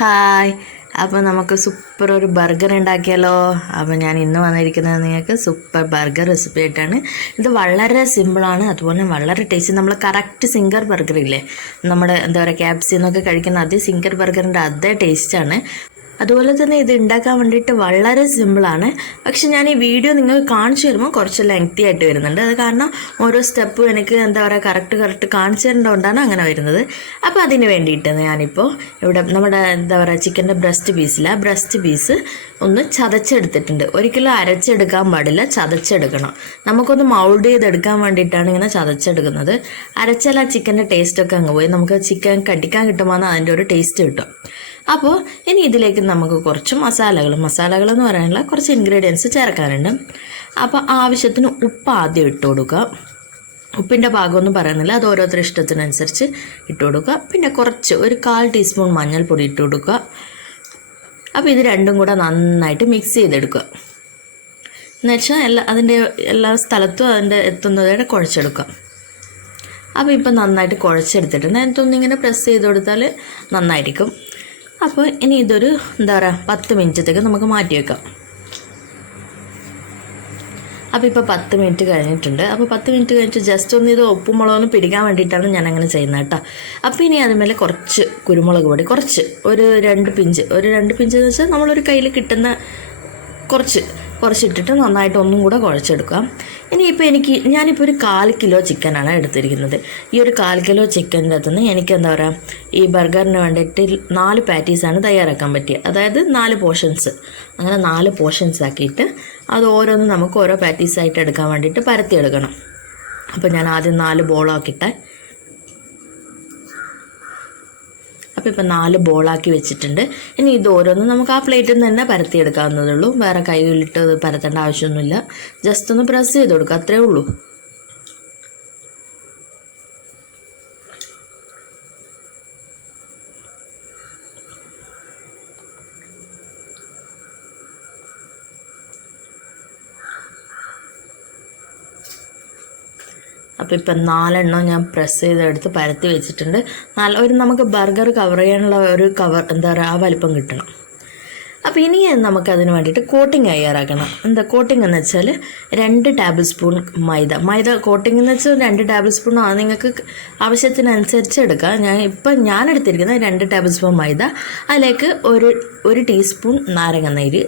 Hi. അപ്പോൾ നമുക്ക് super ഒരു ബർഗർ ഉണ്ടാക്കിയാലോ. അപ്പോൾ ഞാൻ ഇന്ന് വന്നിരിക്കുന്നത് നിങ്ങൾക്ക് സൂപ്പർ ബർഗർ റെസിപ്പി ആയിട്ടാണ്. ഇത് വളരെ സിമ്പിളാണ്, അതുപോലെ വളരെ ടേസ്റ്റി. നമ്മൾ കറക്റ്റ് സിംഗർ ബർഗർ ഇല്ലേ, നമ്മുടെ എന്താ പറയുക KFC എന്നൊക്കെ കഴിക്കുന്ന അതേ സിംഗർ ബർഗറിൻ്റെ അതേ ടേസ്റ്റാണ്. അതുപോലെ തന്നെ ഇത് ഉണ്ടാക്കാൻ വേണ്ടിയിട്ട് വളരെ സിമ്പിളാണ്. പക്ഷെ ഞാൻ ഈ വീഡിയോ നിങ്ങൾക്ക് കാണിച്ചു തരുമ്പോൾ കുറച്ച് ലെങ്തി ആയിട്ട് വരുന്നുണ്ട്. അത് കാരണം ഓരോ സ്റ്റെപ്പും എനിക്ക് എന്താ പറയുക കറക്റ്റ് കാണിച്ചു തരേണ്ടതുകൊണ്ടാണ് അങ്ങനെ വരുന്നത്. അപ്പോൾ അതിന് വേണ്ടിയിട്ട് ഞാനിപ്പോൾ ഇവിടെ നമ്മുടെ എന്താ പറയുക ചിക്കൻ്റെ ബ്രസ്റ്റ് പീസ് ഒന്ന് ചതച്ചെടുത്തിട്ടുണ്ട്. ഒരിക്കലും അരച്ചെടുക്കാൻ പാടില്ല, ചതച്ചെടുക്കണം. നമുക്കൊന്ന് മൗൾഡ് ചെയ്തെടുക്കാൻ വേണ്ടിയിട്ടാണ് ഇങ്ങനെ ചതച്ചെടുക്കുന്നത്. അരച്ചാൽ ആ ചിക്കൻ്റെ ടേസ്റ്റൊക്കെ അങ്ങ് പോയി നമുക്ക് ചിക്കൻ കടിക്കാൻ കിട്ടുമ്പോൾ അതിൻ്റെ ഒരു ടേസ്റ്റ് കിട്ടും. അപ്പോൾ ഇനി ഇതിലേക്ക് നമുക്ക് കുറച്ച് മസാലകൾ എന്ന് പറയാനുള്ള കുറച്ച് ഇൻഗ്രീഡിയൻസ് ചേർക്കാനുണ്ട്. അപ്പോൾ ആവശ്യത്തിന് ഉപ്പ് ആദ്യം ഇട്ട് കൊടുക്കുക. ഉപ്പിൻ്റെ ഭാഗമൊന്നും പറയുന്നില്ല, അത് ഓരോരുത്തരുടെ ഇഷ്ടത്തിനനുസരിച്ച് ഇട്ട് കൊടുക്കുക. പിന്നെ കുറച്ച് ഒരു 1/4 ടീസ്പൂൺ മഞ്ഞൾപ്പൊടി ഇട്ട് കൊടുക്കുക. അപ്പോൾ ഇത് രണ്ടും കൂടെ നന്നായിട്ട് മിക്സ് ചെയ്തെടുക്കുക. എന്നുവെച്ചാൽ അതിൻ്റെ എല്ലാ സ്ഥലത്തും അതിൻ്റെ എത്തുന്നതോടെ കുഴച്ചെടുക്കുക. അപ്പോൾ ഇപ്പം നന്നായിട്ട് കുഴച്ചെടുത്തിട്ടുണ്ട്. എന്നിട്ടൊന്നിങ്ങനെ പ്രസ് ചെയ്ത് കൊടുത്താൽ നന്നായിരിക്കും. അപ്പോൾ ഇനി ഇതൊരു എന്താ പറയുക 10 മിനിറ്റത്തേക്ക് നമുക്ക് മാറ്റി വെക്കാം. അപ്പോൾ ഇപ്പോൾ 10 മിനിറ്റ് കഴിഞ്ഞിട്ടുണ്ട്. അപ്പോൾ 10 മിനിറ്റ് കഴിഞ്ഞിട്ട് ജസ്റ്റ് ഒന്ന് ഇത് ഉപ്പും മുളകൊന്നും പിടിക്കാൻ വേണ്ടിയിട്ടാണ് ഞാൻ അങ്ങനെ ചെയ്യുന്നത് കേട്ടോ. അപ്പോൾ ഇനി അതുമേലെ കുറച്ച് കുരുമുളക് പൊടി, ഒരു 2 പിഞ്ച് എന്ന് വെച്ചാൽ നമ്മളൊരു കയ്യിൽ കിട്ടുന്ന കുറച്ചിട്ടിട്ട് നന്നായിട്ട് ഒന്നും കൂടെ കുഴച്ചെടുക്കാം. ഇനിയിപ്പോൾ ഞാനിപ്പോൾ ഒരു 1/4 കിലോ ചിക്കനാണ് എടുത്തിരിക്കുന്നത്. ഈ ഒരു 1/4 കിലോ ചിക്കൻ്റെ അകത്തുനിന്ന് എനിക്ക് എന്താ പറയുക ഈ ബർഗറിന് വേണ്ടിയിട്ട് 4 പാറ്റീസാണ് തയ്യാറാക്കാൻ പറ്റിയത്. അതായത് 4 പോർഷൻസ്, അങ്ങനെ 4 പോർഷൻസ് ആക്കിയിട്ട് അത് ഓരോന്നും നമുക്ക് ഓരോ പാറ്റീസായിട്ട് എടുക്കാൻ വേണ്ടിയിട്ട് പരത്തിയെടുക്കണം. അപ്പോൾ ഞാൻ ആദ്യം 4 ബോളാക്കിട്ടെ. അപ്പോൾ ഇപ്പോൾ 4 ബോളാക്കി വെച്ചിട്ടുണ്ട്. ഇനി ഇത് ഓരോന്നും നമുക്ക് ആ പ്ലേറ്റിൽ നിന്ന് തന്നെ പരത്തിയെടുക്കാവുന്നതേ ഉള്ളൂ. വേറെ കൈകളിലിട്ട് പരത്തേണ്ട ആവശ്യമൊന്നുമില്ല. ജസ്റ്റ് ഒന്ന് പ്രസ് ചെയ്ത് കൊടുക്കുക, അത്രേ ഉള്ളൂ. അപ്പോൾ ഇപ്പം 4 എണ്ണം ഞാൻ പ്രസ് ചെയ്തെടുത്ത് പരത്തി വെച്ചിട്ടുണ്ട്. നമുക്ക് ബർഗർ കവർ ചെയ്യാനുള്ള ഒരു എന്താ പറയുക ആ വലിപ്പം കിട്ടണം. അപ്പോൾ ഇനി നമുക്കതിന് വേണ്ടിയിട്ട് കോട്ടിങ് തയ്യാറാക്കണം. കോട്ടിങ് എന്ന് വെച്ചാൽ 2 ടേബിൾ സ്പൂൺ മൈദ കോട്ടിങ് എന്ന് വെച്ചാൽ 2 ടേബിൾ സ്പൂൺ നിങ്ങൾക്ക് ആവശ്യത്തിനനുസരിച്ച് എടുക്കാം. ഞാൻ എടുത്തിരിക്കുന്നത് 2 ടേബിൾ സ്പൂൺ മൈദ, അതിലേക്ക് ഒരു ടീസ്പൂൺ നാരങ്ങനീര്,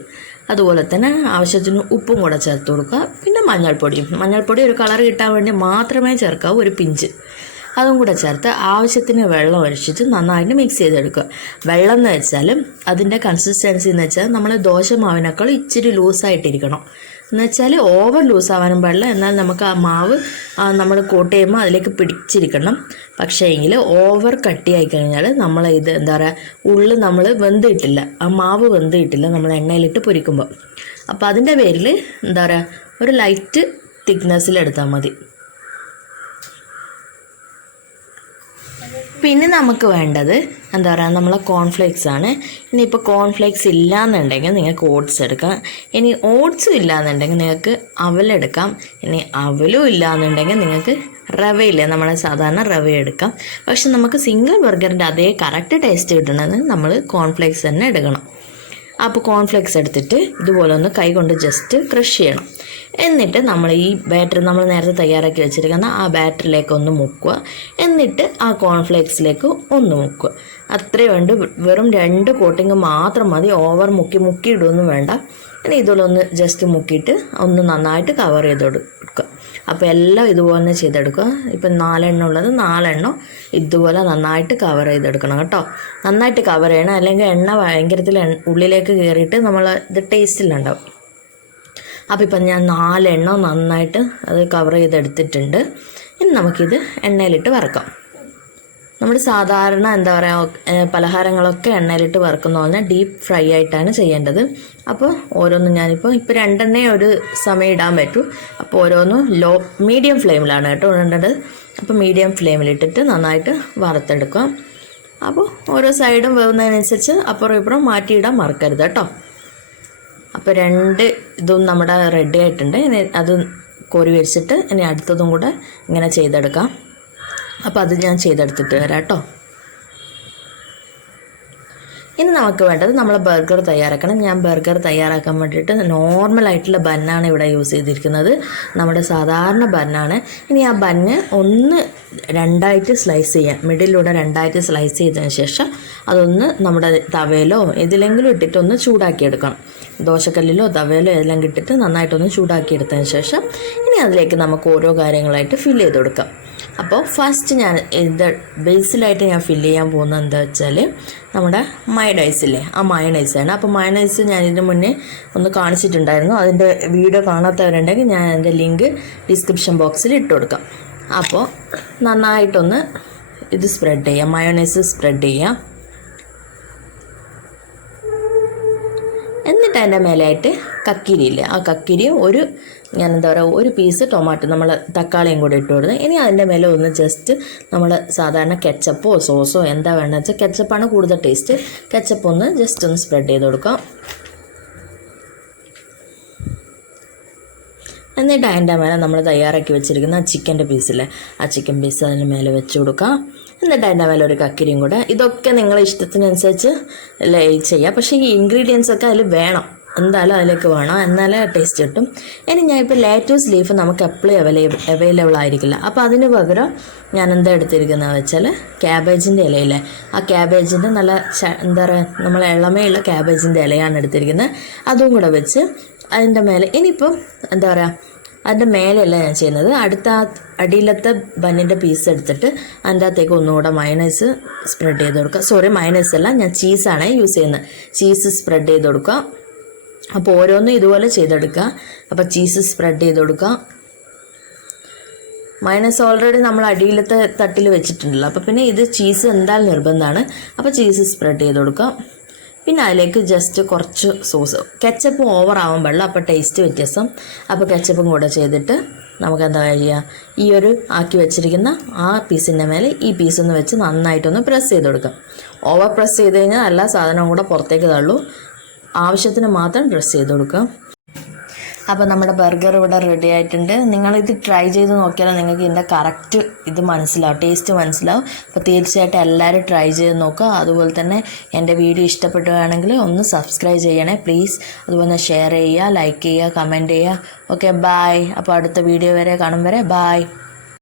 അതുപോലെ തന്നെ ആവശ്യത്തിന് ഉപ്പും കൂടെ ചേർത്ത് കൊടുക്കുക. പിന്നെ മഞ്ഞൾപ്പൊടി ഒരു കളർ കിട്ടാൻ വേണ്ടി മാത്രമേ ചേർക്കാവൂ, ഒരു പിഞ്ച് അതും കൂടെ ചേർത്ത് ആവശ്യത്തിന് വെള്ളം ഒഴിച്ചിട്ട് നന്നായിട്ട് മിക്സ് ചെയ്തെടുക്കുക. വെള്ളം എന്ന് വെച്ചാൽ അതിൻ്റെ കൺസിസ്റ്റൻസി എന്ന് വെച്ചാൽ നമ്മൾ ദോശമാവിനേക്കാൾ ഇച്ചിരി ലൂസായിട്ടിരിക്കണം. എന്ന് വെച്ചാൽ ഓവർ ലൂസാവാനും പാടില്ല, എന്നാൽ നമുക്ക് ആ മാവ് നമ്മൾ കോട്ട് ചെയ്യുമ്പോൾ അതിലേക്ക് പിടിച്ചിരിക്കണം. പക്ഷേ എങ്കിൽ ഓവർ കട്ടിയായി കഴിഞ്ഞാൽ നമ്മൾ ഇത് എന്താ പറയുക നമ്മൾ വെന്തിട്ടില്ല, ആ മാവ് വെന്തിട്ടില്ല നമ്മൾ എണ്ണയിലിട്ട് പൊരിക്കുമ്പോൾ. അപ്പോൾ അതിൻ്റെ പേരിൽ എന്താ പറയുക ഒരു ലൈറ്റ് തിക്നെസ്സിലെടുത്താൽ മതി. പിന്നെ നമുക്ക് വേണ്ടത് എന്താ പറയുക നമ്മളെ കോൺഫ്ലേക്സ് ആണ്. ഇനിയിപ്പോൾ കോൺഫ്ലേക്സ് ഇല്ലയെന്നുണ്ടെങ്കിൽ നിങ്ങൾക്ക് ഓട്സ് എടുക്കാം. ഇനി ഓട്സും ഇല്ലയെന്നുണ്ടെങ്കിൽ നിങ്ങൾക്ക് അവലെടുക്കാം. ഇനി അവലും ഇല്ലയെന്നുണ്ടെങ്കിൽ നിങ്ങൾക്ക് റവയില്ലേ, നമ്മളെ സാധാരണ റവ എടുക്കാം. പക്ഷെ നമുക്ക് സിംഗിൾ ബർഗറിൻ്റെ അതേ കറക്റ്റ് ടേസ്റ്റ് കിട്ടണമെന്ന് നമ്മൾ കോൺഫ്ലേക്സ് തന്നെ എടുക്കണം. അപ്പോൾ കോൺഫ്ലേക്സ് എടുത്തിട്ട് ഇതുപോലെ ഒന്ന് കൈ കൊണ്ട് ജസ്റ്റ് ക്രഷ് ചെയ്യണം. എന്നിട്ട് നമ്മൾ ഈ ബാറ്റർ നമ്മൾ നേരത്തെ തയ്യാറാക്കി വെച്ചിരിക്കുന്ന ആ ബാറ്ററിലേക്ക് ഒന്ന് മുക്കുക. എന്നിട്ട് ആ കോൺഫ്ലേക്സിലേക്ക് ഒന്ന് മുക്കുക. അത്രയും വേണ്ട, വെറും 2 കോട്ടിങ് മാത്രം മതി. ഓവർ മുക്കി ഇടുകയൊന്നും വേണ്ട. ഇനി ഇതിലൊന്ന് ജസ്റ്റ് മുക്കിയിട്ട് ഒന്ന് നന്നായിട്ട് കവർ ചെയ്ത് കൊടുക്കുക. അപ്പോൾ എല്ലാം ഇതുപോലെ ചെയ്തെടുക്കുക. ഇപ്പം 4 എണ്ണം ഉള്ളത് 4 എണ്ണം ഇതുപോലെ നന്നായിട്ട് കവർ ചെയ്തെടുക്കണം കേട്ടോ. നന്നായിട്ട് കവർ ചെയ്യണം, അല്ലെങ്കിൽ എണ്ണ ഭയങ്കരത്തിൽ ഉള്ളിലേക്ക് കയറിയിട്ട് ഇത് ടേസ്റ്റിലുണ്ടാവും. അപ്പോൾ ഇപ്പം ഞാൻ 4 എണ്ണം നന്നായിട്ട് അത് കവർ ചെയ്തെടുത്തിട്ടുണ്ട്. ഇനി നമുക്കിത് എണ്ണയിലിട്ട് വറുക്കാം. നമ്മൾ സാധാരണ എന്താ പറയുക പലഹാരങ്ങളൊക്കെ എണ്ണയിലിട്ട് വറുക്കുന്ന പോലെ ഡീപ്പ് ഫ്രൈ ആയിട്ടാണ് ചെയ്യേണ്ടത്. അപ്പോൾ ഓരോന്നും ഇപ്പോൾ 2 എണ്ണയെ ഒരു സമയം ഇടാൻ പറ്റൂ. അപ്പോൾ ഓരോന്നും മീഡിയം ഫ്ലെയിമിലാണ് കേട്ടോ ഇടേണ്ടത്. അപ്പോൾ മീഡിയം ഫ്ലെയിമിലിട്ടിട്ട് നന്നായിട്ട് വറുത്തെടുക്കുക. അപ്പോൾ ഓരോ സൈഡും വേവുന്നതിനനുസരിച്ച് അപ്പുറം ഇപ്പുറം മാറ്റിയിടാൻ മറക്കരുത് കേട്ടോ. അപ്പോൾ 2 ഇതും നമ്മുടെ റെഡി ആയിട്ടുണ്ട്. ഇനി അത് കോരി വെച്ചിട്ട് ഇനി അടുത്തതും കൂടെ ഇങ്ങനെ ചെയ്തെടുക്കാം. അപ്പോൾ അത് ഞാൻ ചെയ്തെടുത്തിട്ട് വരാം കേട്ടോ. ഇനി നമുക്ക് വേണ്ടത് നമ്മൾ ബർഗർ തയ്യാറാക്കണം. ഞാൻ ബർഗർ തയ്യാറാക്കാൻ വേണ്ടിയിട്ട് നോർമലായിട്ടുള്ള ബന്നാണ് ഇവിടെ യൂസ് ചെയ്തിരിക്കുന്നത്. നമ്മുടെ സാധാരണ ബന്നാണ്. ഇനി ആ ബന്ന് ഒന്ന് രണ്ടായിട്ട് സ്ലൈസ് ചെയ്യാം. മിഡിലൂടെ രണ്ടായിട്ട് സ്ലൈസ് ചെയ്തതിന് ശേഷം അതൊന്ന് നമ്മുടെ തവയിലോ ഏതിലെങ്കിലും ഇട്ടിട്ടൊന്ന് ചൂടാക്കിയെടുക്കണം. ദോശക്കല്ലിലോ തവയിലോ ഏതെല്ലാം ഇട്ടിട്ട് നന്നായിട്ടൊന്ന് ചൂടാക്കിയെടുത്തതിന് ശേഷം ഇനി അതിലേക്ക് നമുക്ക് ഓരോ കാര്യങ്ങളായിട്ട് ഫില്ല് ചെയ്ത് കൊടുക്കാം. അപ്പോൾ ഫസ്റ്റ് ഞാൻ ഇത് ബേസിലായിട്ട് ഞാൻ ഫില്ല് ചെയ്യാൻ പോകുന്നത് എന്താ വെച്ചാൽ നമ്മുടെ മയണൈസില്ലേ, ആ മയണൈസാണ്. അപ്പോൾ മയണൈസ് ഞാൻ ഇതിന് മുന്നേ ഒന്ന് കാണിച്ചിട്ടുണ്ടായിരുന്നു. അതിൻ്റെ വീഡിയോ കാണാത്തവരുണ്ടെങ്കിൽ ഞാൻ അതിൻ്റെ ലിങ്ക് ഡിസ്ക്രിപ്ഷൻ ബോക്സിൽ ഇട്ട് കൊടുക്കാം. അപ്പോൾ നന്നായിട്ടൊന്ന് ഇത് സ്പ്രെഡ് ചെയ്യാം, മയോണൈസ് സ്പ്രെഡ് ചെയ്യാം. എന്നിട്ട് അതിൻ്റെ മേലായിട്ട് കക്കിരിയില്ലേ, ആ കക്കിരിയും ഞാൻ എന്താ പറയുക ഒരു പീസ് ടൊമാറ്റോ നമ്മൾ തക്കാളിയും കൂടി ഇട്ട് കൊടുത്ത് ഇനി അതിൻ്റെ മേലെ ഒന്ന് ജസ്റ്റ് നമ്മൾ സാധാരണ കെച്ചപ്പോ സോസോ എന്താ വേണ്ടതെന്ന് വെച്ചാൽ കെച്ചപ്പാണ് കൂടുതൽ ടേസ്റ്റ്. കെച്ചപ്പ് ഒന്ന് ജസ്റ്റ് ഒന്ന് സ്പ്രെഡ് ചെയ്ത് കൊടുക്കാം. എന്നിട്ട് അതിൻ്റെ മേലെ നമ്മൾ തയ്യാറാക്കി വെച്ചിരിക്കുന്ന ആ ചിക്കൻ്റെ പീസില്ലേ, ആ ചിക്കൻ പീസ് അതിന് മേലെ വെച്ച് കൊടുക്കാം. എന്നിട്ട് അതിൻ്റെ മേലെ ഒരു കക്കിരിയും കൂടെ. ഇതൊക്കെ നിങ്ങളുടെ ഇഷ്ടത്തിനനുസരിച്ച് ചെയ്യാം. പക്ഷേ ഈ ഇൻഗ്രീഡിയൻസ് ഒക്കെ അതിൽ വേണം, എന്തായാലും അതിലേക്ക് വേണം, എന്നാലേ ടേസ്റ്റ് കിട്ടും. ഇനി ഞാനിപ്പോൾ ലേറ്റൂസ് ലീഫ് നമുക്ക് എപ്പോഴും അവൈലബിൾ ആയിരിക്കില്ല. അപ്പോൾ അതിന് പകരം ഞാൻ എന്താ എടുത്തിരിക്കുന്നത് വെച്ചാൽ ക്യാബേജിൻ്റെ ഇലയില്ലേ, ആ ക്യാബേജിൻ്റെ നല്ല എന്താ പറയുക നമ്മൾ ഇളമയുള്ള ക്യാബേജിൻ്റെ ഇലയാണ് എടുത്തിരിക്കുന്നത്. അതും കൂടെ വെച്ച് അതിൻ്റെ മേലെ ഇനിയിപ്പം എന്താ പറയുക അതിൻ്റെ മേലെയല്ല ഞാൻ ചെയ്യുന്നത്, അടുത്ത അടിയിലത്തെ ബന്നിൻ്റെ പീസ് എടുത്തിട്ട് അതിൻ്റെ അകത്തേക്ക് ഒന്നുകൂടെ മയണൈസ് സ്പ്രെഡ് ചെയ്ത് കൊടുക്കുക. മയണൈസ് അല്ല, ഞാൻ ചീസാണ് യൂസ് ചെയ്യുന്നത്. ചീസ് സ്പ്രെഡ് ചെയ്ത് കൊടുക്കുക. അപ്പോൾ ഓരോന്നും ഇതുപോലെ ചെയ്തെടുക്കുക. അപ്പോൾ ചീസ് സ്പ്രെഡ് ചെയ്ത് കൊടുക്കുക. മയണൈസ് ഓൾറെഡി നമ്മൾ അടിയിലത്തെ തട്ടിൽ വെച്ചിട്ടുണ്ടല്ലോ, അപ്പോൾ പിന്നെ ഇത് ചീസ് എന്തായാലും നിർബന്ധമാണ്. അപ്പോൾ ചീസ് സ്പ്രെഡ് ചെയ്ത് കൊടുക്കുക. പിന്നെ അതിലേക്ക് ജസ്റ്റ് കുറച്ച് സോസ്, കെച്ചപ്പ് ഓവർ ആവാൻ പാടില്ല, അപ്പോൾ ടേസ്റ്റ് വ്യത്യാസം. അപ്പോൾ കെച്ചപ്പും കൂടെ ചെയ്തിട്ട് നമുക്ക് എന്താ ചെയ്യുക, ഈ ഒരു ആക്കി വെച്ചിരിക്കുന്ന ആ പീസിൻ്റെ മേലെ ഈ പീസൊന്ന് വെച്ച് നന്നായിട്ടൊന്ന് പ്രസ് ചെയ്ത് കൊടുക്കാം. ഓവർ പ്രസ് ചെയ്ത് കഴിഞ്ഞാൽ എല്ലാ സാധനവും കൂടെ പുറത്തേക്ക് തള്ളൂ. ആവശ്യത്തിന് മാത്രം പ്രസ് ചെയ്ത് കൊടുക്കുക. അപ്പോൾ നമ്മുടെ ബർഗർ ഇവിടെ റെഡി ആയിട്ടുണ്ട്. നിങ്ങളിത് ട്രൈ ചെയ്ത് നോക്കിയാൽ നിങ്ങൾക്ക് ഇതിൻ്റെ കറക്റ്റ് ഇത് മനസ്സിലാവും, ടേസ്റ്റ് മനസ്സിലാവും. അപ്പോൾ തീർച്ചയായിട്ടും എല്ലാവരും ട്രൈ ചെയ്ത് നോക്കുക. അതുപോലെ തന്നെ എൻ്റെ വീഡിയോ ഇഷ്ടപ്പെടുകയാണെങ്കിൽ ഒന്ന് സബ്സ്ക്രൈബ് ചെയ്യണേ പ്ലീസ്. അതുപോലെ ഷെയർ ചെയ്യുക, ലൈക്ക് ചെയ്യുക, കമൻറ്റ് ചെയ്യുക. Okay, bye. അപ്പോൾ അടുത്ത വീഡിയോ വരെ കാണും വരെ ബായ്.